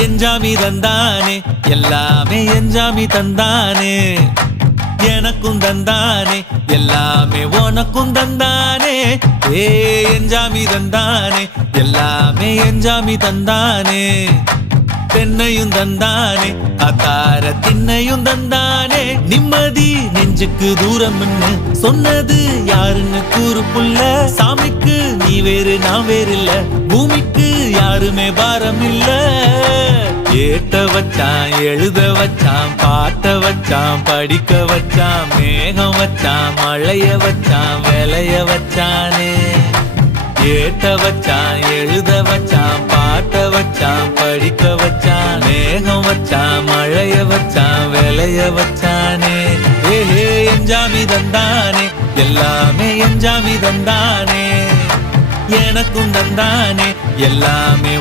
எஞ்சாமி தந்தானே எல்லாமே எஞ்சாமி தந்தானே எனக்கும் தந்தானே எல்லாமே உனக்கும் தந்தானே ஏ எஞ்சாமி தந்தானே எல்லாமே எஞ்சாமி தந்தானே தென்னையும் தந்தானே அத்தார திண்ணையும் தந்தானே நிம்மதி நெஞ்சுக்கு தூரம்னு சொன்னது யாருன்னு கூறு புள்ள சாமிக்கு நீ வேறு நான் வேறு இல்ல பூமிக்கு யாருமே பாரம் இல்ல ஏட்ட வச்சான் எழுத வச்சான் பாட்ட வச்சான் படிக்க வச்சான் மேகம் வச்சான் மழைய வச்சான் விளைய வச்சானே ஏட்ட வச்சான் எழுத வச்சான் பாட்ட வச்சான் படிக்க வச்சான் மேகம் வச்சான் மழைய வச்சான் விளைய வச்சானே ஏஹே எஞ்சாமி தந்தானே எல்லாமே எஞ்சாமி தந்தானே எனக்கும் தந்தானே எல்லாமே